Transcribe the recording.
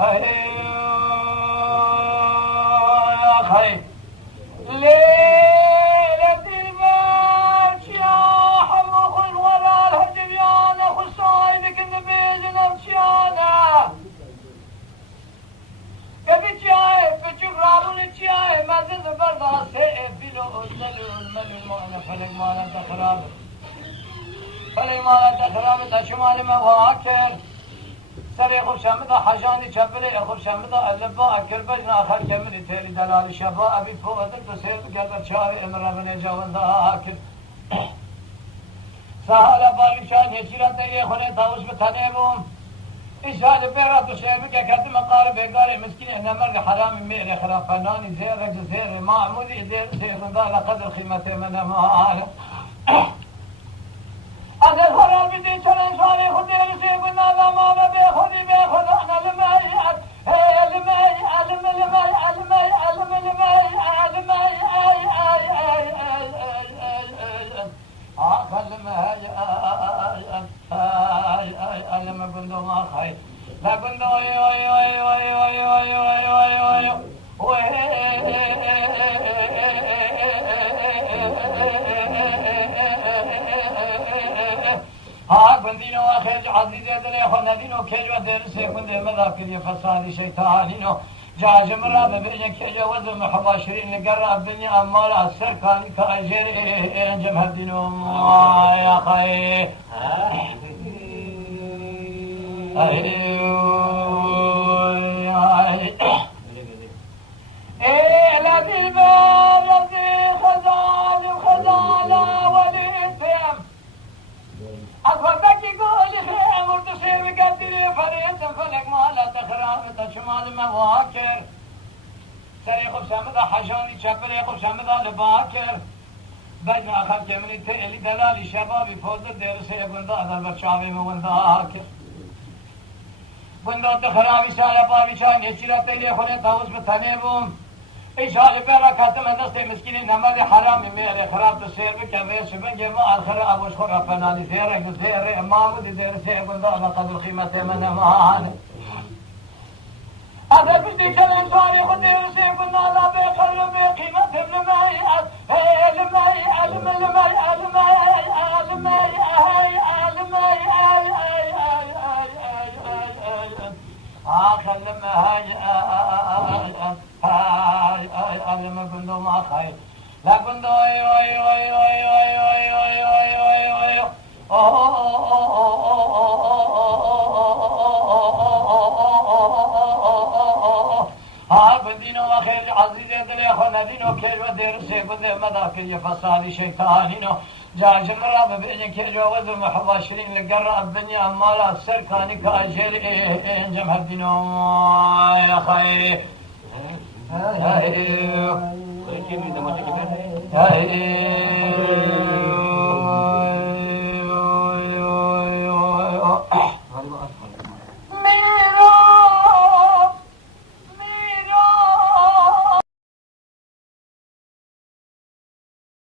أخي ليلة الماش يا حمخ ولا الهجبيانة خصايبك النبيذ نمشيانة كبي جاي بجرابون جاي ما زد بردا سيف بلو أزلو الملو المؤنة فلك مالا تخراب فلك مالا تخراب تشمال مواكر سري خوب شمدا حجاني جبلي خوب شمدا اللبا كربجنا آخر كملي تيري دلال شبا أبي فوضل تسير قلب شاوي امرا من جوان داكر سهالا بالشان يشيرا تيري خوني تاوش بتنبوم إشهاد بيرا تسير بك كتم قارب بيقاري مسكين أنا مر حرام ميري خرافناني زيرك زير معمولي زير دال قدر خيمتي من مال أنا خراب دي چرن ساري خودي رسي بنا ما بخودي بخدا أنا لماي لماي لما بندو ما خاي لا بندو بندينو آخر عزيزي دلي خندينو كيجو درسي كنده مذاكري فصالي شيطانينو جاج مرا ببيجن كيجو وزم حباشرين لقرأ الدنيا أمال أسر كاني كأجير إنجم هدينو يا خي إيه لذي الباب لذي خزالة وليتهم أخوتك يقول خير مرتصير بقدري فريق فلك مالا تخرام تشمال مواكر سريق بسمدا حجاني شبريق بسمدا لباكر بجنا أخذ كمني تيلي دلالي شبابي فوضر ديرسي بندا أدر برشاوي موندا آكر بندا تخرامي شايا بابي شاين يشيرا تيلي خوني تاوز بتنبوم إشهاد بيرا كاتم دست مسكين نمد حرام ميري خراب تسير بكبير سبنجي ما الخرا أبوش خرا فناني زيرك زيري مامود زير سيقول دا لقدر خيمتي من مان هذا بدي كلام صاري خدي سيقول لا بخلو بقيمتي لماي آخر لما هاي لما كنتو ما خاي لا كنتو بدينو وخير عزيزي دلي خندينو كيجو درسي كنده مذاكري فصالي شيطانينو جاج مرا ببيجن كيجو وزم حباشرين لقرأ الدنيا أمالا السر كاني كأجير إنجم هدينو يا خي هاي